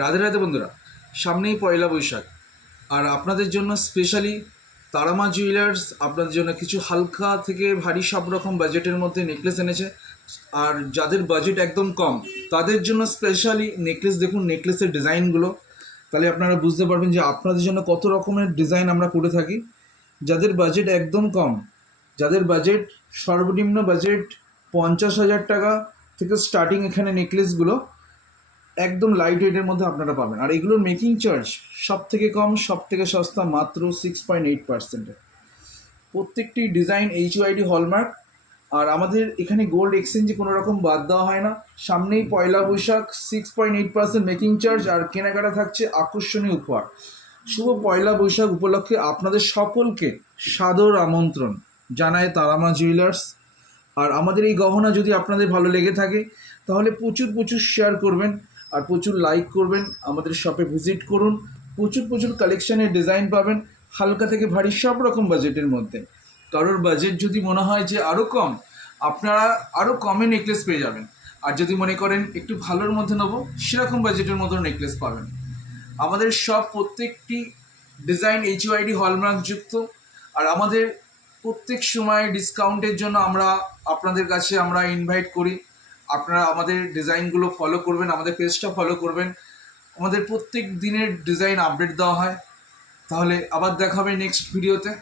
রাধে রাধে বন্ধুরা, সামনেই পয়লা বৈশাখ। আর আপনাদের জন্য স্পেশালি তারামা জুয়েলার্স আপনাদের জন্য কিছু হালকা থেকে ভারী সব রকম বাজেটের মধ্যে নেকলেস এনেছে। আর যাদের বাজেট একদম কম তাদের জন্য স্পেশালি নেকলেস দেখুন, নেকলেসের ডিজাইনগুলো, তাহলে আপনারা বুঝতে পারবেন যে আপনাদের জন্য কত রকমের ডিজাইন আমরা করে থাকি। যাদের বাজেট একদম কম, যাদের বাজেট সর্বনিম্ন বাজেট 50,000 টাকা থেকে স্টার্টিং এখানে নেকলেসগুলো একদম লাইট ওয়েটের মধ্যে আপনারা পাবেন। আর এগুলোর মেকিং চার্জ সব থেকে কম, সব থেকে সস্তা, মাত্র 6.8%। প্রত্যেকটি ডিজাইন HUID হলমার্ক। আর আমাদের এখানে গোল্ড এক্সচেঞ্জে কোনো রকম বাদ দেওয়া হয় না। সামনেই পয়লা বৈশাখ, 6.8% মেকিং চার্জ আর কেনাকাটা থাকছে আকর্ষণীয় উপহার। শুভ পয়লা বৈশাখ উপলক্ষে আপনাদের সকলকে সাদর আমন্ত্রণ জানায় তারামা জুয়েলার্স। আর আমাদের এই গহনা যদি আপনাদের ভালো লেগে থাকে তাহলে প্রচুর প্রচুর শেয়ার করবেন আর প্রচুর লাইক করবেন। আমাদের শপে ভিজিট করুন, প্রচুর প্রচুর কালেকশানের ডিজাইন পাবেন, হালকা থেকে ভারী সব রকম বাজেটের মধ্যে। কারোর বাজেট যদি মনে হয় যে আরও কম, আপনারা আরও কমে নেকলেস পেয়ে যাবেন। আর যদি মনে করেন একটু ভালোর মধ্যে নেবো, সেরকম বাজেটের মতো নেকলেস পাবেন। আমাদের সব প্রত্যেকটি ডিজাইন HUID হলমার্কযুক্ত। আর আমাদের প্রত্যেক সময় ডিসকাউন্টের জন্য আমরা আপনাদের কাছে আমরা ইনভাইট করি, আপনারা আমাদের ডিজাইনগুলো ফলো করবেন, আমাদের পেজটা ফলো করবেন। আমাদের প্রত্যেক দিনের ডিজাইন আপডেট দেওয়া হয়। তাহলে আবার দেখা হবে নেক্সট ভিডিওতে।